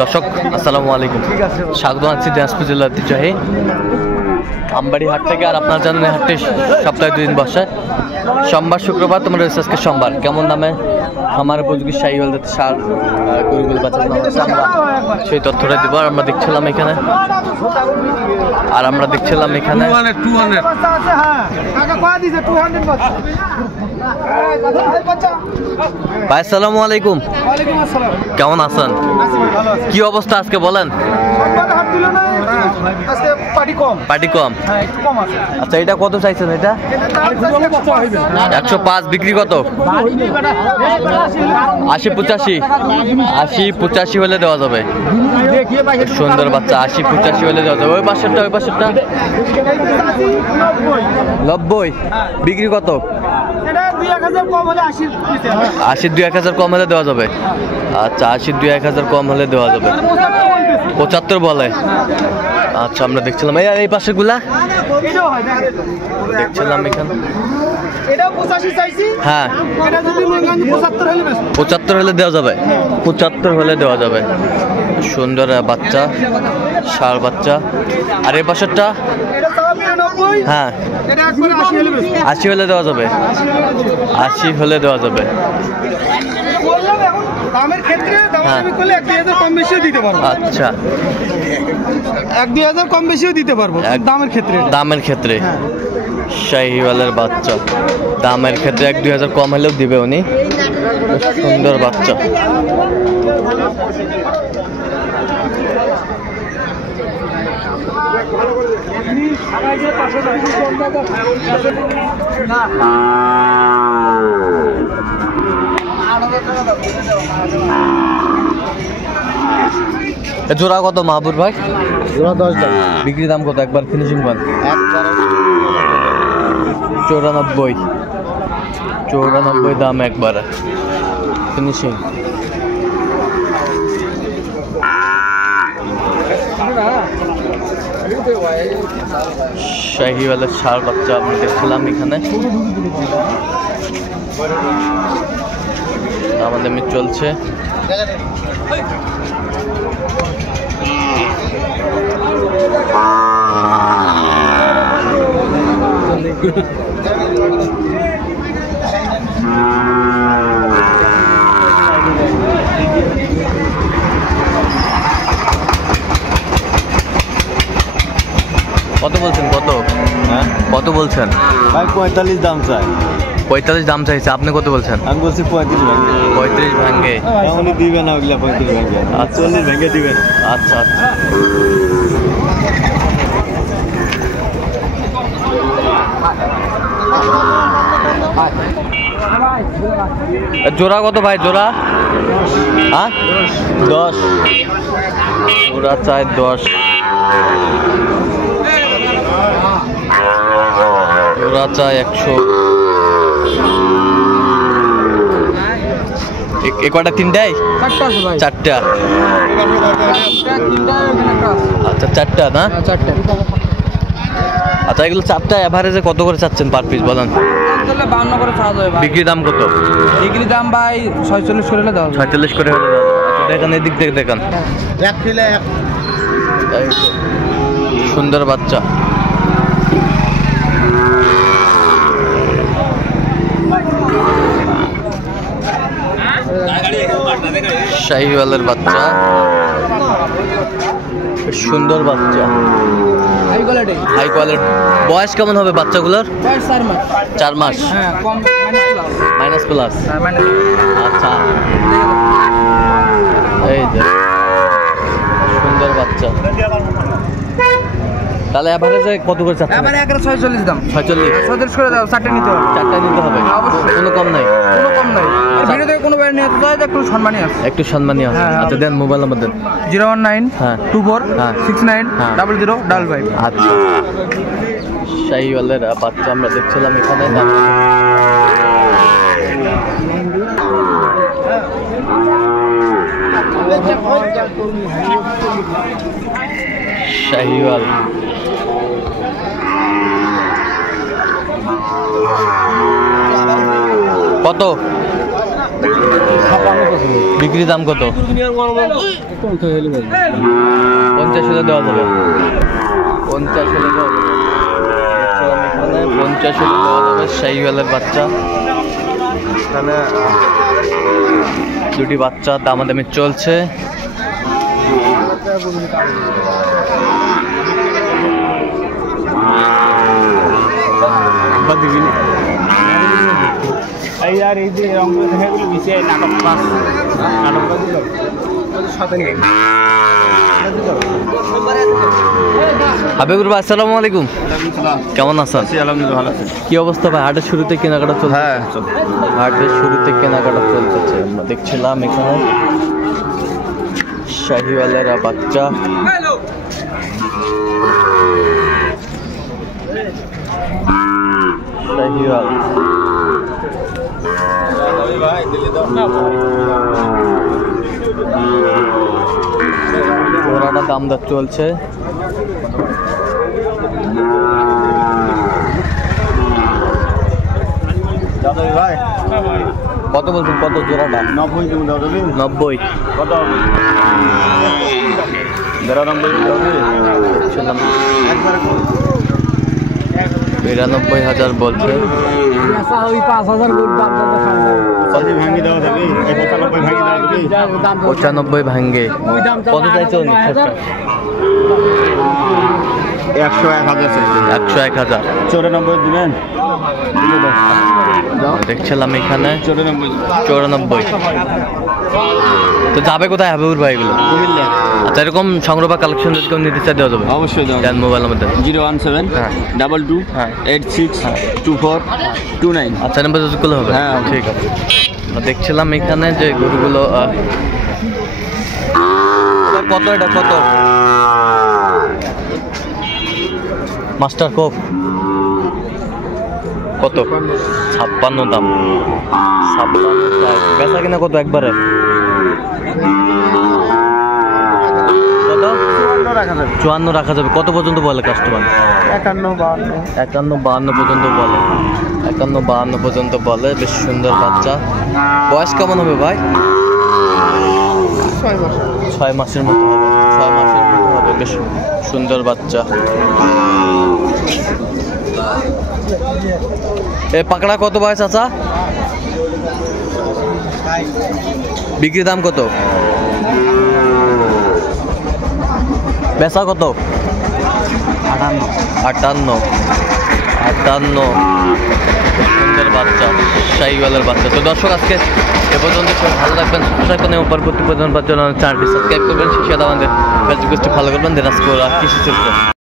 দর্শক আসসালামু আলাইকুম, স্বাগত আছি দিনাজপুর জেলার ঐতিহ্যবাহী আমবাড়ি হাট থেকে। আর আপনারা জানেন এই হাটটি সপ্তাহে 2 দিন বসে, সোমবার শুক্রবার। তোমরা রয়েছে আজকে সোমবার। কেমন দামে আমার উপযোগী শাহিওয়াল জাতের সার গরুগুলো বাচ্চা আমরা সেই তথ্যটা দিব। আর আমরা দেখছিলাম এখানে ভাই আসসালামু আলাইকুম, কেমন আছেন? কি অবস্থা আজকে বলেন? পার্টি কম। আচ্ছা, এটা কত চাইছেন? এটা 105। বিক্রি কত? 80-85 হলে দেওয়া যাবে। সুন্দর বাচ্চা, 80-85 হলে দেওয়া যাবে। ওই পাশেরটা 90। বিক্রি কত? 80-1000 কম হলে দেওয়া যাবে। আচ্ছা, 80-1000 কম হলে দেওয়া যাবে। 75 বলে। আচ্ছা, আমরা দেখছিলাম এই পাশের গুলা দেখছিলাম এখানে। হ্যাঁ, 75 হলে দেওয়া যাবে। 75 হলে দেওয়া যাবে। সুন্দর বাচ্চা, ষাঁড় বাচ্চা। আর এই পাশেরটা হ্যাঁ 80 হলে দেওয়া যাবে। 80 হলে দেওয়া যাবে। আচ্ছা, 1-2000 কম বেশিও দিতে পারবো দামের ক্ষেত্রে। শাহিওয়ালের বাচ্চা দামের ক্ষেত্রে 1-2000 কম হলেও দিবে উনি। সুন্দর বাচ্চা। জোড়া কত মাহবুব ভাই? জোড়া 10 দাম। বিক্রি দাম কত? একবার ফিনিশিং পান 94 দাম একবার ফিনিশিং। শাহিওয়ালের ষাঁড় বাচ্চা আমি দেখছিলাম এখানে। আমাদের চলছে। কত বলছেন? কত বলছেন ভাই? 45 দাম চাই। 45 দাম চাইছে। আপনি কত বলছেন? আমি বলছি 35 ভাঙ্গে। এমনই দিবে না ওগুলা, 35 ভাঙ্গে। 40 ভেঙে দিবেন। আচ্ছা আচ্ছা। জোড়া কত ভাই? জোড়া 10। জোড়া চাই 10। জোড়া চাই 100। কটা? 3টাই? 4টা। আচ্ছা, 4টা না? আচ্ছা, এগুলো 4টা এভারেজে কত করে চাচ্ছেন পার পিস বলেন? 52 করে চাওয়া যাবে। বিক্রি দাম কত? বিক্রি দাম ভাই 46 করে হলে দাও। 46 করে হলে দাও। আচ্ছা, দেখেন এদিক থেকে দেখেন। সুন্দর বাচ্চা। শাহিওয়ালের বাচ্চা, সুন্দর বাচ্চা, হাই কোয়ালিটি। বয়স কেমন হবে বাচ্চাগুলোর? 4 মাস। Minus plus. আচ্ছা, এই যে সুন্দর বাচ্চা। তাহলে এভারেজে কত করে চাচ্ছেন? এবারে 46 দাম। 46 করে দাও। 4টা নিতে হবে। 4টা নিতে হবে। অবশ্যই। কোনো কম নাই? ভিডিও থেকে কোনো বাইরে নিয়ে যায় একটু সম্মানী আছে। একটু সম্মানী আছে। আচ্ছা, দেন মোবাইল নাম্বার দেন। 01924690055। আচ্ছা, শাহিওয়ালের বাচ্চা আমরা দেখছিলাম এখানে। শাহিওয়াল কত? বিক্রি দাম কত? 50 হলে দেওয়া যাবে। 50 হলে দেওয়া যাবে। এখানে 50 হলে দেওয়া যাবে শাহিওয়ালের বাচ্চা। এখানে দুটি বাচ্চা দামাদামি চলছে। হাবিবুর ভাই আসসালামু আলাইকুম, কেমন আছেন? আলহামদুলিল্লাহ ভালো আছি। কি অবস্থা ভাই? হাটের শুরুতে কেনাকাটা চলছে? হ্যাঁ হাটের শুরুতে কেনাকাটা চলতেছে। আমরা দেখছিলাম এখানে শাহিওয়ালেরা বাচ্চা। শাহিওয়াল ঘোড়াটা দাম দর চলছে। ভাই কত বলছেন? কত জোড়াটা? 90 তুমি দাও দেবে 90। কত হবে? 92,000 বলছে। 95 ভাঙ্গে। কত চাইছে উনি? 101,000। 94 দিবেন। দেখছিলাম এখানে 94। তো যাবে কোথায় হাবিবুর ভাই এগুলো? কুমিল্লা। আচ্ছা, এরকম সংগ্রহ বা কালেকশন যদি কেউ নিতে চাই দেওয়া যাবে? অবশ্যই দাও। দেন মোবাইল আমাদের 017 হ্যাঁ। 22 হ্যাঁ। 86 24 29। আচ্ছা, নাম্বার যদি করলে হবে? হ্যাঁ, ঠিক আছে। আমরা দেখছিলাম এখানে যে গরুগুলো কত, এটা কত? মাস্টার কোপ কত? 56 দাম। 56 বেচা কিনা কত একবারে? কত? 54 রাখা যাবে। কত পর্যন্ত বলে কাস্টমার? 51-52 পর্যন্ত বলে। 51-52 পর্যন্ত বলে। বেশ সুন্দর বাচ্চা। বয়স কেমন হবে ভাই? 6 মাসের মতো হবে। 6 মাসের মতো হবে। বেশ সুন্দর বাচ্চা। এ পাকড়া কত ভাই চাচা? বিক্রি দাম কত? বেচা কত? 58। সুন্দর বাচ্চা, শাহিওয়ালের বাচ্চা। তো দর্শক, আজকে এ পর্যন্ত সবাই ভালো থাকবেন, সুস্থ থাকবেন এবং পরবর্তী প্রজন্মের জন্য চ্যানেলটি সাবস্ক্রাইব করবেন। শিশিয়া আমাদের ফেসবুক পেজটি ফলো করবেন। দিনাজপুর কৃষি চিত্র।